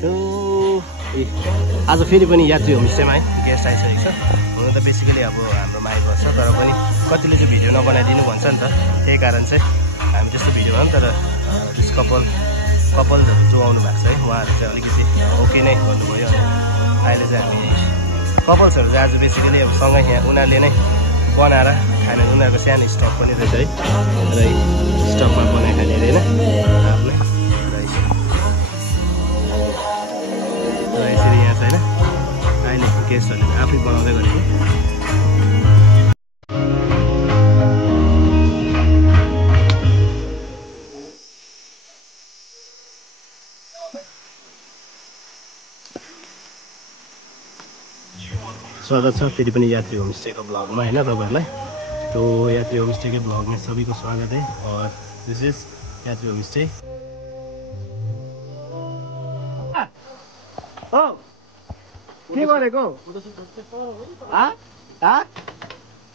आज फेरि पनि यात्री होमस्टेमा है गेस्ट आइसकेको छ। हुन त बेसिकली अब हाम्रोमा आइबस्छ, तर पनि कतिले चाहिँ भिडियो नबनाइदिनु भन्छ नि त, त्यही कारण चाहिँ हामी त्यस्तो भिडियो बनाऊँ। तर त्यस कपालहरू जो आउनु भएको छ है, उहाँहरू चाहिँ अलिकति ओके नै गर्नुभयो। अनि अहिले चाहिँ हामी कपाल्सहरू चाहिँ आज बेसिकली अब सँगै यहाँ उनीहरूले नै बनाएर खाने, उनीहरूको सानो स्टक पनि रहेछ है, र स्टकमा बनाएर खाने होइन आफ्नै र यसरी यहाँ छ होइन। अहिले गेस्टहरूले आफै बनाउँदै गरेको। स्वागत छ फेरि पनि यात्री होमस्टेको ब्लगमा होइन तपाईँहरूलाई। तो यात्री होमस्टे के ब्लॉग में सभी को स्वागत है। और दिस इज यात्री होमस्टे। के गरेको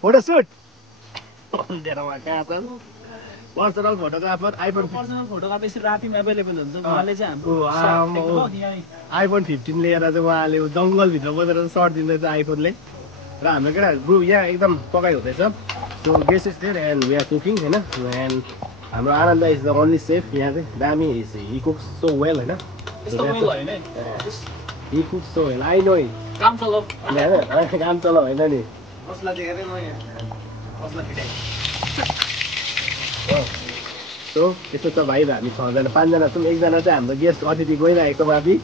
फोटोसुट पर्सनल फोटोग्राफर आइफोन रातिमा अवेलेबल हुन्छ। उहाँले चाहिँ हाम्रो आइफोन 15 लिएर चाहिँ उहाँले जङ्गलभित्र बसेर सर्ट दिँदैछ आइफोनले। र हाम्रो केटाहरू यहाँ एकदम पकाइ हुँदैछ। So guest is there and we are cooking होइन। एन्ड हाम्रो Anand is the only chef यहाँ चाहिँ। दामी हि कुक्स सो वेल होइन। He cooks so well I know. काम चलाउ होइन नि। सो त्यस्तो छ भाइ। हामी 6 जना 5 जना छौँ। एकजना चाहिँ हाम्रो गेस्ट अतिथि गइरहेको माथि।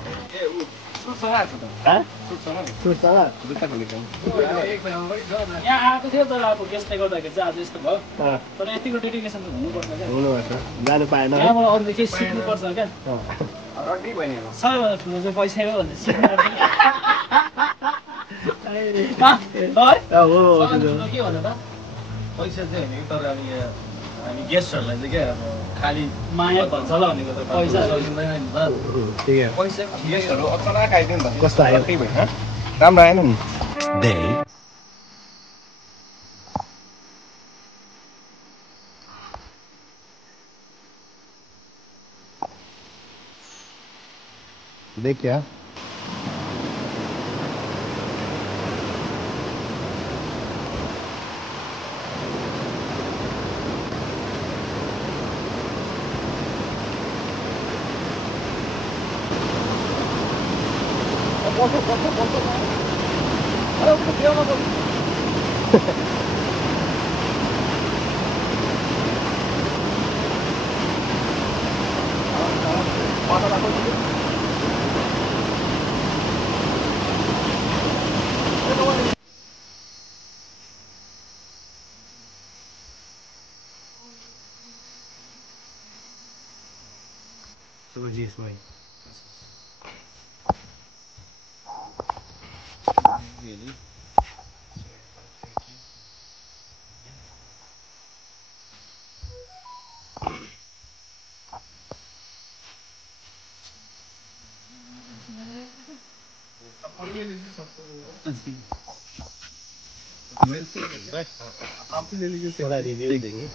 यहाँ आएको थियो तर अब गेस्टले गर्दाखेरि चाहिँ आज यस्तो भयो। तर यतिको डेडिकेसन त हुनुपर्छ क्या। हुनुपर्छ, जानु पाएन। यहाँबाट अरूले केही सिक्नुपर्छ क्या। सबैभन्दा ठुलो चाहिँ पैसा हो भन्ने सिक्नु के भन्नु त पैसा चाहिँ होइन तर अब यहाँ हामी गेस्टहरूलाई चाहिँ क्या अब खालि माया भन्छ ल भनेको त पैसा सकिँदैन नि त। ठिकै हो। पैसा गेस्टहरू अचानक आइदियो नि त। कस्तो आयो? केही भएन, राम्रो आएन नि। देख क्या So yes, my really? Review देंगे।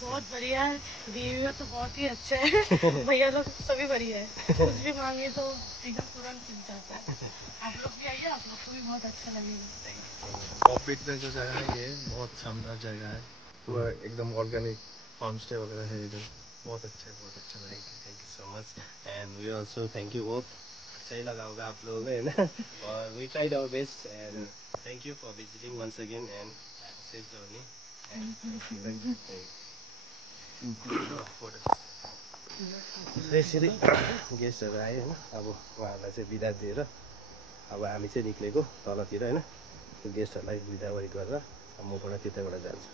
बहुत बढ़िया रिव्यू तो बहुत ही अच्छा है। भैया लोग सभी बढ़िया है। कुछ भी मांगे तो एकदम तुरंत मिल जाता है। आप लोग भी आइए, आप लोग को भी बहुत अच्छा लगेगा। पवित्र जो जगह है ये बहुत शानदार जगह है। पूरा एकदम ऑर्गेनिक फार्म स्टे वगैरह है इधर। बहुत अच्छा है, बहुत अच्छा लगेगा। Thank you so much and we also thank you hope सही लगा होगा आप लोगों को है ना। और we tried our best and thank you for visiting once again and safe journey. यसरी गेस्टहरू आयो होइन। अब उहाँहरूलाई चाहिँ बिदा दिएर अब हामी चाहिँ निक्लेको तलतिर होइन। गेस्टहरूलाई बिदा गरेर म पनि त्यताबाट जान्छु।